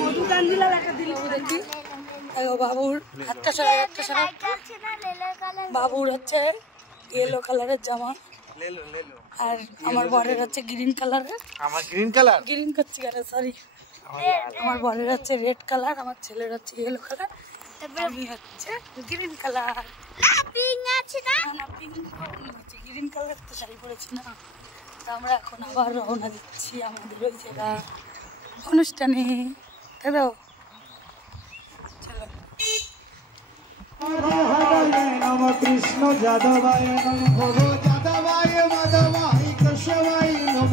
মধু কান্দিলার একটা দিল দেখি বাবুর হাতটা সরাই একটা সরাই বাবুর হচ্ছে ইয়েলো কালারের জামা আর আমার বরের হচ্ছে গ্রিন কালারের আমার গ্রিন কালার গ্রিন করছি কেন সরি আমার বরের হচ্ছে রেড কালার আমার ছেলের হচ্ছে ইয়েলো কালার আমি হচ্ছে গ্রিন কালার পিঙ্ক আছে না না পিঙ্ক হচ্ছে গ্রিন কালার তো শাড়ি পরেছি না তো আমরা এখন আবার রওনা দিচ্ছি আমাদের ওই জায়গা অনুষ্ঠানে তাই তো চলো নম কৃষ্ণ যাদবায় নম যাদবায় মাধবায় কেশবায় নম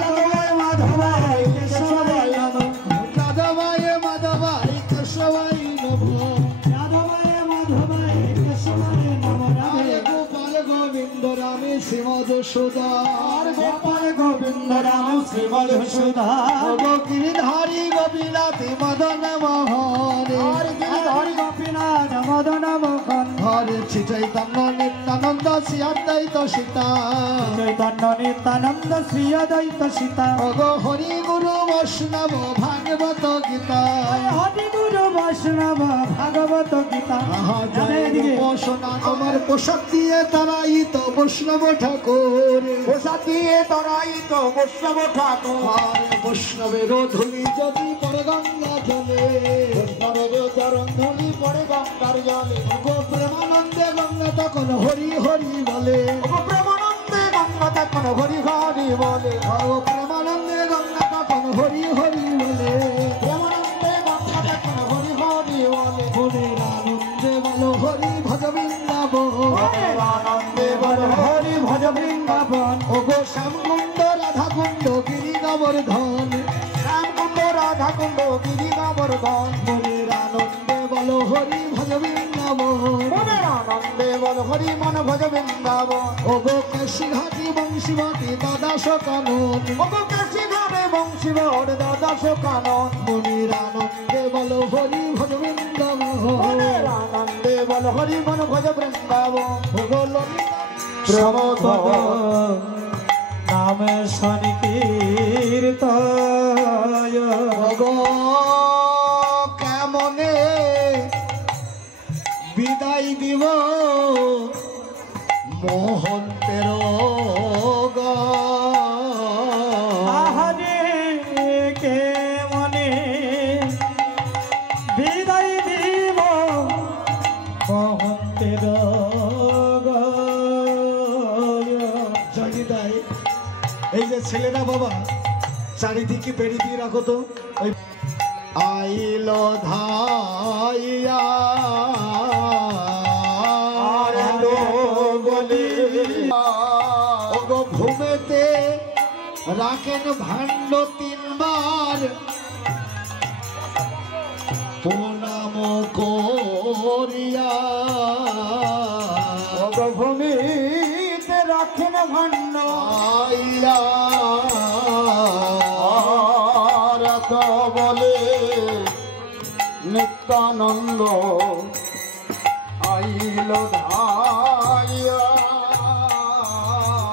যাদবায় মাধবায় কেশবায় নম যাদবায় মাধবায় কেশবায় নম যাদবায় মাধবায় কেশবায় নম গোপাল গোবিন্দ রামে শ্রীমদ সুধার গোপাল গোবিন্দ রাম শ্রীমদ সুধার গিরিধারী গোপীনাথ মদন মোহন গিরিধারী গোপীনাথ মদন মোহন হরে শ্রী চৈতন্য নিত্যানন্দ শ্রী অদ্বৈত সীতা চৈতন্য নিত্যানন্দ শ্রী অদ্বৈত সীতা ওগো হরি গুরু বৈষ্ণব ভাগবত গীতা হরি গুরু বৈষ্ণব ভাগবত গীতা পোষণা তোমার পোশাক দিয়ে তারাই তো বৈষ্ণব ঠাকুর পোশাক দিয়ে তারাই তো বৈষ্ণব ঠাকুর বৈষ্ণবের ধুলি যদি পড়ে গঙ্গা জলে বৈষ্ণবের চরণ ধুলি পড়ে গঙ্গার জলে গো প্রেমানন্দে গঙ্গা তখন হরি হরি বলে গো প্রেমানন্দে গঙ্গা তখন হরি হরি বলে গো প্রেমানন্দে গঙ্গা তখন হরি হরি বলে প্রেমানন্দে গঙ্গা তখন হরি হরি বলে হরির আনন্দে বলো হরি ভজ বৃন্দাবন হরির আনন্দে বলো হরি ভজ বৃন্দাবন ও গো শ্যামকুণ্ড রাধাকুণ্ড গিরি গোবর্ধন শ্যামকুণ্ড রাধাকুণ্ড গিরি গোবর্ধন মনের আনন্দে বলো হরি ভজ বৃন্দাবন মনের আনন্দে বলো হরি মন ভজ বৃন্দাবন ও গো কাশী ঘাটি বংশীবতী দ্বাদশ কানন ও গো কাশী ঘাটে বংশীবর দ্বাদশ কানন মনের আনন্দে বলো হরি ভজ বৃন্দাবন মনের আনন্দে বলো হরি মন ভজ বৃন্দাবন ও গো ললিতা প্রমোদ নাম সংকীর্তয় গো কেমনে বিদায় দিব মোহন্তের আহারে কেমনে বিদায় দিব মোহন্তের জয়িদায় এই যে ছেলেরা বাবা চারিদিকে বেড়ি দিয়ে রাখো তো ওই আইলো ধাইয়া ওগো ঘুমেতে রাখেন ভাণ্ড তিনবার প্রণাম করিয়া ওগো ভূমিতে রাখেন ভাণ্ড আইয়া তো বলে নিত্যানন্দ আইল ধাইয়া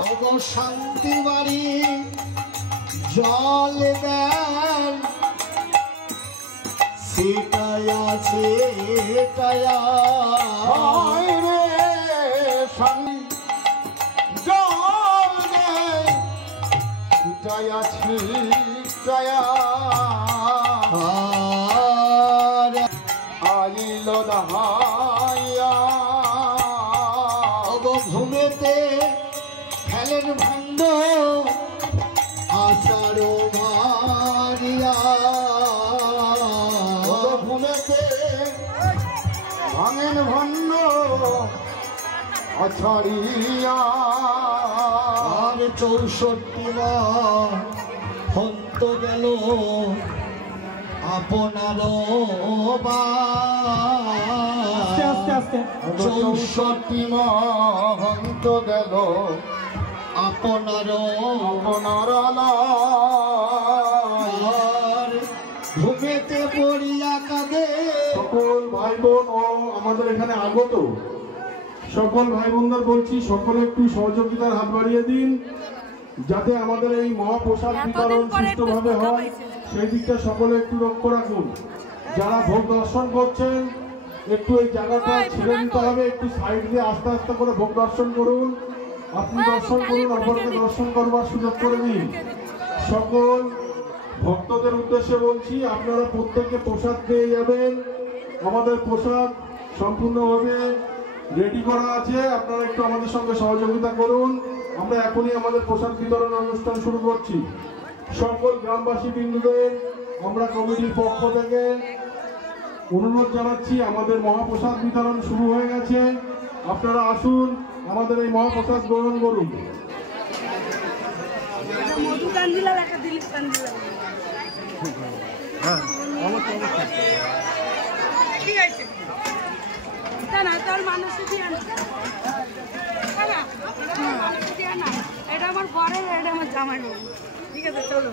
ওগো শান্তি বাড়ি জল দেন সেটায়া সেটায়া রে জল দেয় সেটায়া সেটায়া আইল ধাইয়া ওগো ঘুমেতে ফেলেন ভাণ্ড আষাঢ় মারিয়া ওগো ঘুমেতে ভাঙেন ভাণ্ড আছাড়িয়া আর 64 হন্ত গেল আপনার আস্তে আস্তে 64 হন্ত গেল আপনার ঘুমেতে পড়িয়া কাঁদে সকল ভাই বোন ও আমাদের এখানে আগত সকল ভাই বোনদের বলছি সকলে একটু সহযোগিতার হাত বাড়িয়ে দিন। যাতে আমাদের এই মহাপ্রসাদ বিতরণ সুষ্ঠুভাবে হয় সেই দিকটা সকলে একটু লক্ষ্য রাখুন। যারা ভোগ দর্শন করছেন একটু এই জায়গাটা ছেড়ে দিতে হবে, একটু সাইড দিয়ে আস্তে আস্তে করে ভোগ দর্শন করুন। আপনি দর্শন করুন, অপরকে দর্শন করবার সুযোগ করে দিন। সকল ভক্তদের উদ্দেশ্যে বলছি, আপনারা প্রত্যেককে প্রসাদ পেয়ে যাবেন। আমাদের প্রসাদ সম্পূর্ণভাবে রেডি করা আছে, আপনারা একটু আমাদের সঙ্গে সহযোগিতা করুন। আমরা এখনই আমাদের প্রসাদ বিতরণ অনুষ্ঠান শুরু করছি। সকল গ্রামবাসী বিন্দুদের আমরা কমিটির পক্ষ থেকে অনুরোধ জানাচ্ছি, আমাদের মহাপ্রসাদ বিতরণ শুরু হয়ে গেছে। আপনারা আসুন, আমাদের এই মহাপ্রসাদ গ্রহণ করুন। মধু কান্দিলাল একটা দিলীপ কান্দিলাল। ঠিক আছে, না তোর মানুষ এটা আমার বরের, এটা আমার জামাই। ঠিক আছে, চলো।